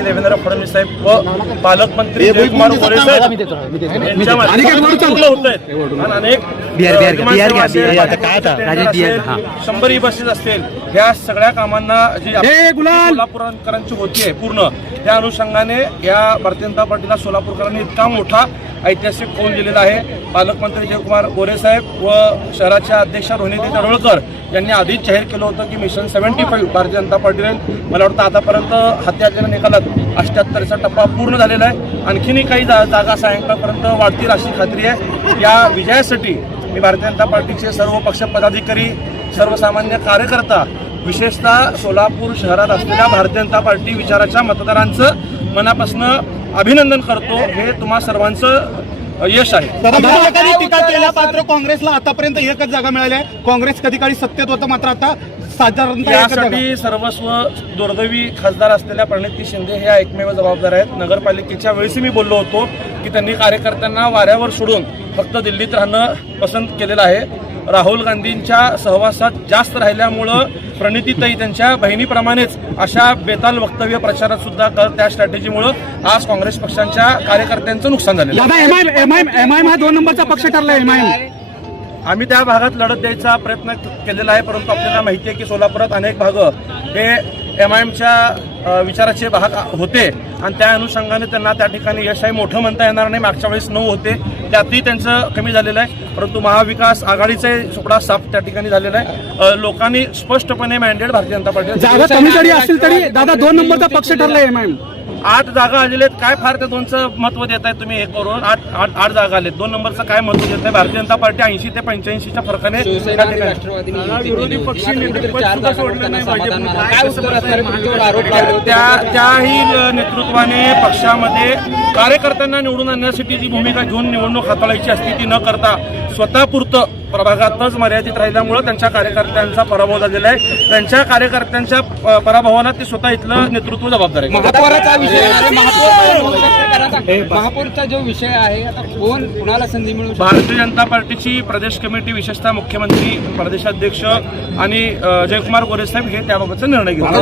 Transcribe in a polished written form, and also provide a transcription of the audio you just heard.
मुख्यमंत्री देवेंद्र फडणवीस साहेब व पालकमंत्री जयकुमार गोरे साहेब यांच्या माध्यमातून होत आहेत. अनेक 100 बसेस असतील, ह्या सगळ्या कामांना जी सोलापूरकरांची होती आहे पूर्ण, त्या अनुषंगाने या भारतीय जनता पार्टीला सोलापूरकरांनी इतका मोठा ऐतिहासिक कौल दिलेला आहे. पालकमंत्री जयकुमार गोरे साहेब व शहराच्या अध्यक्षा रोहिणी तडवळकर यांनी आधीच जाहीर केलं होतं की मिशन 75 भारतीय जनता पार्टी राहील. मला वाटतं आतापर्यंत हाती आलेल्या निकालात 78चा टप्पा पूर्ण झालेला आहे. आणखीनही काही जागा सायंकाळपर्यंत वाढतील अशी खात्री आहे. या विजयासाठी मी भारतीय जनता पार्टीचे सर्व पक्ष पदाधिकारी, सर्वसामान्य कार्यकर्ता, विशेषतः सोलापूर शहरात असलेल्या भारतीय जनता पार्टी विचाराच्या मतदारांचं मनापासून अभिनंदन करतो. हे तुम्हा सर्वांचं यश आहे. टीका केल्या मात्र काँग्रेसला आतापर्यंत एकच जागा मिळाली आहे. काँग्रेस कधी काळी सत्तेत होतं, मात्र आता साधारणतः यासाठी सर्वस्व दुर्दैवी खासदार असलेल्या प्रणिती शिंदे ह्या एकमेव जबाबदार आहेत. नगरपालिकेच्या वेळेसही मी बोललो होतो की त्यांनी कार्यकर्त्यांना वाऱ्यावर सोडून फक्त दिल्लीत राहणं पसंत केलेलं आहे. राहुल गांधींच्या सहवासात जास्त राहिल्यामुळं प्रणितीताई त्यांच्या बहिणीप्रमाणेच अशा बेताल वक्तव्य प्रचारात सुद्धा करत, त्या स्ट्रॅटेजीमुळं आज काँग्रेस पक्षांच्या कार्यकर्त्यांचं नुकसान झालेलं आहे. एमआयएम हा 2 नंबरचा पक्ष ठरला. एमआयएम आम्ही त्या भागात लढत द्यायचा प्रयत्न केलेला आहे, परंतु आपल्याला माहिती आहे की सोलापुरात अनेक भाग हे एमआयएमच्या विचाराचे भाग होते आणि त्या अनुषंगाने त्यांना त्या ठिकाणी यशही मोठं म्हणता येणार नाही. मागच्या वेळेस 9 होते, त्यातही त्यांचं कमी झालेलं आहे. परंतु महाविकास आघाडीचे सुपडा साफ त्या ठिकाणी झालेला आहे. लोकांनी स्पष्टपणे मॅन्डेट भारतीय जनता पार्टी जागा कमी जरी असेल तरी दादा 2 नंबरचा पक्ष ठरला एमआयएम. 8 जागा आलेल्या आहेत. काय फार त्या 2चं महत्व देत आहे तुम्ही? हे करून 8 जागा आलेत. 2 नंबरचं काय महत्व देत आहे? भारतीय जनता पार्टी 80 ते 85च्या फरकाने विरोधी पक्ष त्याही नेतृत्वाने पक्षामध्ये कार्यकर्त्यांना निवडून आणण्यासाठी जी भूमिका घेऊन निवडणूक हाताळायची असते ती न करता स्वतःपुरतं प्रभागातच मर्यादित राहिल्यामुळे त्यांच्या कार्यकर्त्यांचा पराभव झालेला आहे. त्यांच्या कार्यकर्त्यांच्या पराभवाला ते स्वतः इथलं नेतृत्व जबाबदार आहे. महापौराचा विषय महापौरचा जो विषय आहे, आता कोण कुणाला संधी मिळू शकते? भारतीय जनता पार्टीची प्रदेश कमिटी, विशेषतः मुख्यमंत्री, प्रदेशाध्यक्ष आणि जयकुमार गोरे साहेब हे त्याबाबतचा निर्णय घेतात.